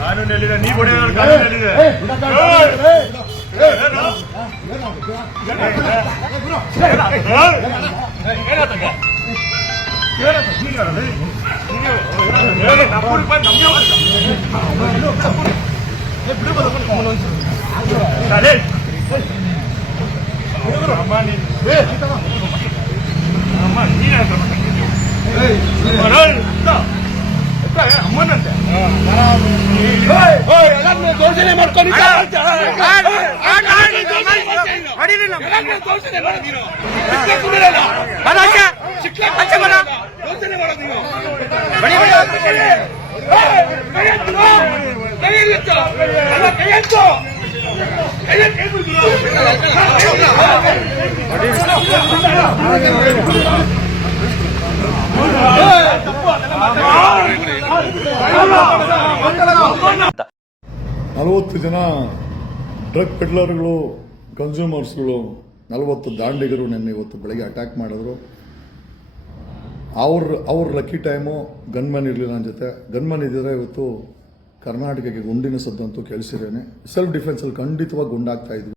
ಕಾನೂನಲ್ಲಿದೆ ನೀ ಹೊಡೆಯೋದು ಕಾನೂನಲ್ಲಿದೆ ಅಮ್ಮನಂತೆ ದೋಷಣೆ ಮಾಡ್ಕೊಂಡು ನಲವತ್ತು ಜನ ಡ್ರಗ್ ಪೆಡ್ಲರ್ಗಳು ಕನ್ಸ್ಯೂಮರ್ಸ್ಗಳು 40 ದಾಂಡಿಗರು ನಿನ್ನೆ ಇವತ್ತು ಬೆಳಗ್ಗೆ ಅಟ್ಯಾಕ್ ಮಾಡಿದ್ರು. ಅವ್ರ ಲಕ್ಕಿ ಟೈಮು ಗನ್ಮನ್ ಇರಲಿಲ್ಲ ನನ್ನ ಜೊತೆ. ಗನ್ಮನ್ ಇದ್ದರೆ ಇವತ್ತು ಕರ್ನಾಟಕಕ್ಕೆ ಗುಂಡಿನ ಸದ್ದಂತೂ ಕೇಳಿಸಿದ್ದೇನೆ. ಸೆಲ್ಫ್ ಡಿಫೆನ್ಸಲ್ಲಿ ಖಂಡಿತವಾಗಿ ಗುಂಡಾಗ್ತಾ ಇದ್ವಿ.